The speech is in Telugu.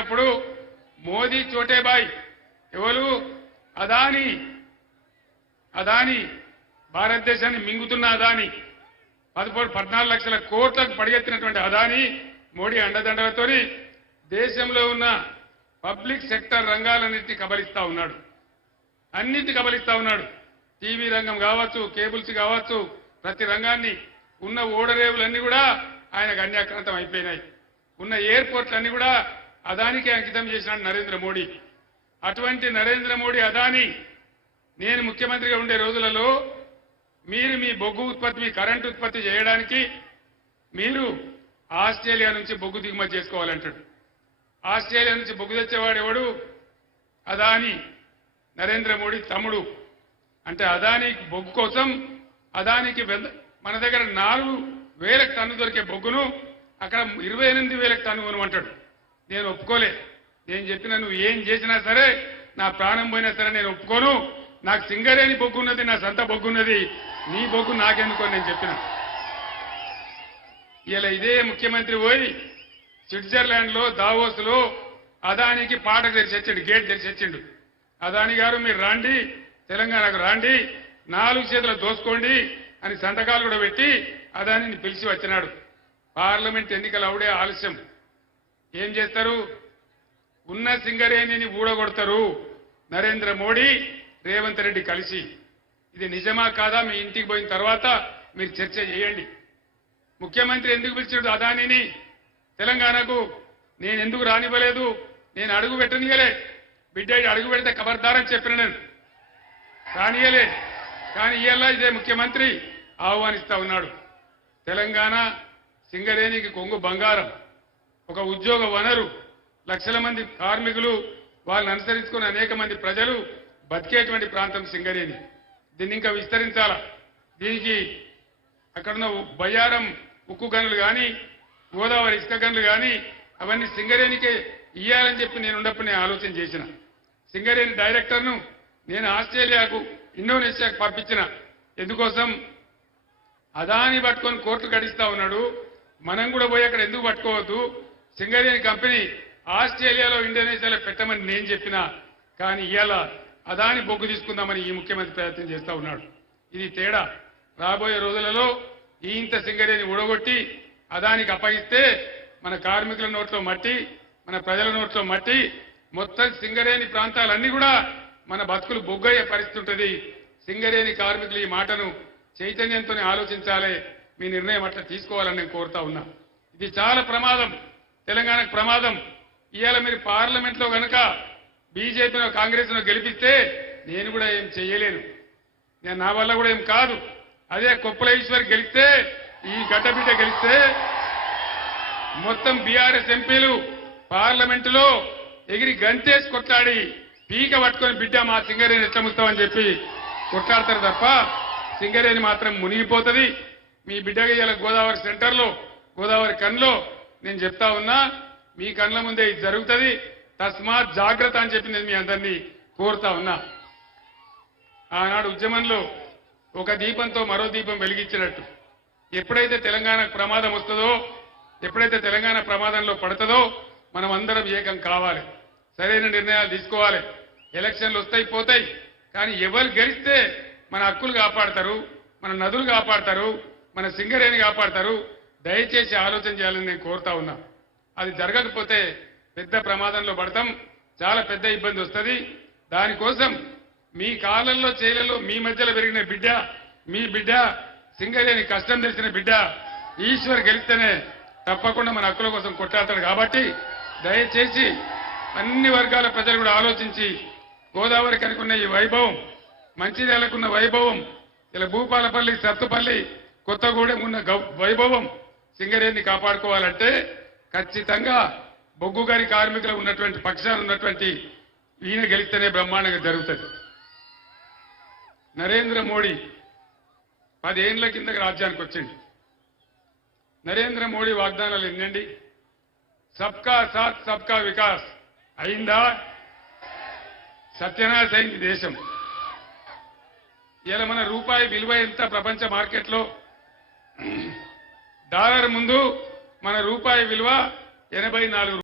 అప్పుడు మోదీ చోటేబాయ్ ఎవరు అదాని అదాని భారతదేశాన్ని మింగుతున్న అదాని 14 లక్షల కోట్లకు పడిగెత్తినటువంటి అదాని మోడీ అండదండలతో దేశంలో ఉన్న పబ్లిక్ సెక్టర్ రంగాలన్నింటినీ కబలిస్తా ఉన్నాడు. అన్నింటినీ కబలిస్తా ఉన్నాడు. టీవీ రంగం కావచ్చు, కేబుల్స్ కావచ్చు, ప్రతి రంగాన్ని ఉన్న ఓడరేవులన్నీ కూడా ఆయనకు అన్యాక్రాంతం అయిపోయినాయి. ఉన్న ఎయిర్పోర్ట్లన్నీ కూడా అదానికే అంకితం చేసినాడు నరేంద్ర మోడీ. అటువంటి నరేంద్ర మోడీ అదాని నేను ముఖ్యమంత్రిగా ఉండే రోజులలో మీరు మీ బొగ్గు ఉత్పత్తి, మీ కరెంటు ఉత్పత్తి చేయడానికి మీరు ఆస్ట్రేలియా నుంచి బొగ్గు దిగుమతి చేసుకోవాలంటాడు. ఆస్ట్రేలియా నుంచి బొగ్గు తెచ్చేవాడు ఎవడు? అదాని, నరేంద్ర మోడీ తమ్ముడు. అంటే అదాని బొగ్గు కోసం అదానికి మన దగ్గర 4,000 టన్ను దొరికే బొగ్గును అక్కడ 28,000 టన్ను కొనమంటాడు. నేను ఒప్పుకోలే. నేను చెప్పిన నువ్వు ఏం చేసినా సరే, నా ప్రాణం పోయినా సరే నేను ఒప్పుకోను. నాకు సింగరేణి బొగ్గు ఉన్నది, నా సొంత బొగ్గు ఉన్నది, నీ బొగ్గు నాకెందుకో నేను చెప్పిన. ఇలా ఇదే ముఖ్యమంత్రి పోయి స్విట్జర్లాండ్ లో దావోస్ లో అదానికి పాట తెరిచొచ్చిండు, గేట్ తెరిచొచ్చిండు. అదాని గారు మీరు రాండి, తెలంగాణకు రాండి, 4 చేతులు దోసుకోండి అని సంతకాలు కూడా పెట్టి అదానిని పిలిచి వచ్చినాడు. పార్లమెంట్ ఎన్నికలు అవుడే ఆలస్యం. ఏం చేస్తారు? ఉన్న సింగరేణిని ఊడగొడతారు నరేంద్ర మోడీ, రేవంత్ రెడ్డి కలిసి. ఇది నిజమా కాదా మీ ఇంటికి పోయిన తర్వాత మీరు చర్చ చేయండి. ముఖ్యమంత్రి ఎందుకు పిలిచాడు అదానిని తెలంగాణకు? నేను ఎందుకు రానివ్వలేదు? నేను అడుగు పెట్టనియలే. బిడ్డ అడుగు పెడితే ఖబర్దారని చెప్పిన నేను, రానియలే. కానీ ఇవాళ ఇదే ముఖ్యమంత్రి ఆహ్వానిస్తా ఉన్నాడు. తెలంగాణ సింగరేణికి కొంగు బంగారం, ఒక ఉద్యోగ వనరు, లక్షల మంది కార్మికులు, వాళ్ళని అనుసరించుకున్న అనేక మంది ప్రజలు బతికేటువంటి ప్రాంతం సింగరేణి. దీన్ని ఇంకా విస్తరించాలా? దీనికి అక్కడున్న బయ్యారం ఉక్కు గనులు కానీ, గోదావరి ఇసుక గనులు కానీ అవన్నీ సింగరేణికే ఇయ్యాలని చెప్పి నేను ఉన్నప్పుడు నేను ఆలోచన చేసిన. సింగరేణి డైరెక్టర్ను నేను ఆస్ట్రేలియాకు, ఇండోనేషియాకు పంపించిన. ఎందుకోసం? అదాని పట్టుకొని కోర్టు గడిస్తా ఉన్నాడు. మనం కూడా పోయి అక్కడ ఎందుకు పట్టుకోవద్దు? సింగరేణి కంపెనీ ఆస్ట్రేలియాలో, ఇండోనేషియాలో పెట్టమని నేను చెప్పిన. కానీ ఇవాళ అదాని బొగ్గు తీసుకుందామని ఈ ముఖ్యమంత్రి ప్రయత్నం చేస్తా ఉన్నాడు. ఇది తేడా. రాబోయే రోజులలో ఈ ఇంత సింగరేణి ఊడగొట్టి అదానికి అప్పగిస్తే మన కార్మికుల నోట్లో మట్టి, మన ప్రజల నోట్లో మట్టి, మొత్తం సింగరేణి ప్రాంతాలన్నీ కూడా మన బతుకులు బొగ్గయ్యే పరిస్థితి ఉంటుంది. సింగరేణి కార్మికులు ఈ మాటను చైతన్యంతోనే ఆలోచించాలి. మీ నిర్ణయం అట్లా తీసుకోవాలని నేను కోరుతా ఉన్నా. ఇది చాలా ప్రమాదం, తెలంగాణకు ప్రమాదం. ఇవాళ మీరు పార్లమెంట్లో కనుక బీజేపీలో, కాంగ్రెస్లో గెలిపిస్తే నేను కూడా ఏం చెయ్యలేను. నేను నా వల్ల కూడా ఏం కాదు. అదే కొప్పుల ఈశ్వర్ గెలిస్తే, ఈ గడ్డబిడ్డ గెలిస్తే మొత్తం బీఆర్ఎస్ ఎంపీలు పార్లమెంటులో ఎగిరి గంతేసి కొట్లాడి పీక పట్టుకొని బిడ్డ మా సింగరేణి ఎట్లా ముస్తామని చెప్పి కొట్లాడతారు తప్ప సింగరేణి మాత్రం మునిగిపోతుంది. మీ బిడ్డగా ఇలా గోదావరి సెంటర్లో, గోదావరి కన్లో నేను చెప్తా ఉన్నా, మీ కళ్ళ ముందే ఇది జరుగుతుంది. తస్మాత్ జాగ్రత్త అని చెప్పి నేను మీ అందరినీ కోరుతా ఉన్నా. ఆనాడు ఉద్యమంలో ఒక దీపంతో మరో దీపం వెలిగించినట్టు ఎప్పుడైతే తెలంగాణకు ప్రమాదం వస్తుందో, ఎప్పుడైతే తెలంగాణ ప్రమాదంలో పడుతుందో మనం అందరం ఏకం కావాలి, సరైన నిర్ణయాలు తీసుకోవాలి. ఎలక్షన్లు వస్తాయి పోతాయి, కానీ ఎవరు గెలిస్తే మన హక్కులు కాపాడతారు, మన నదులు కాపాడతారు, మన సింగరేణి కాపాడతారు. దయచేసి ఆలోచన చేయాలని నేను కోరుతా ఉన్నా. అది జరగకపోతే పెద్ద ప్రమాదంలో పడతాం, చాలా పెద్ద ఇబ్బంది వస్తుంది. దానికోసం మీ కాళ్ళల్లో, చేలల్లో, మీ మధ్యలో పెరిగిన బిడ్డ, మీ బిడ్డ, సింగరేణి కష్టం తెలిసిన బిడ్డ ఈశ్వర్ గెలిస్తేనే తప్పకుండా మన హక్కుల కోసం కొట్లాడతాడు. కాబట్టి దయచేసి అన్ని వర్గాల ప్రజలు కూడా ఆలోచించి, గోదావరి కనుకున్న ఈ వైభవం, మంచిర్యాలకున్న వైభవం, ఇలా భూపాలపల్లి, సత్తుపల్లి, కొత్తగూడెం ఉన్న వైభవం సింగరేణిని కాపాడుకోవాలంటే ఖచ్చితంగా బొగ్గు గని కార్మికులు ఉన్నటువంటి పక్షాన ఉన్నటువంటి ఈయన గెలిస్తేనే బ్రహ్మాండంగా జరుగుతుంది. నరేంద్ర మోడీ 10 ఏళ్ల కిందకి రాజ్యానికి వచ్చింది. నరేంద్ర మోడీ వాగ్దానాలు ఎన్నండి? సబ్కా సాత్ సబ్కా వికాస్ అయిందా? సత్యనాశ అయింది దేశం. ఇలా మన రూపాయి విలువ ఎంత ప్రపంచ మార్కెట్లో? డాలర్ ముందు మన రూపాయి విలువ 84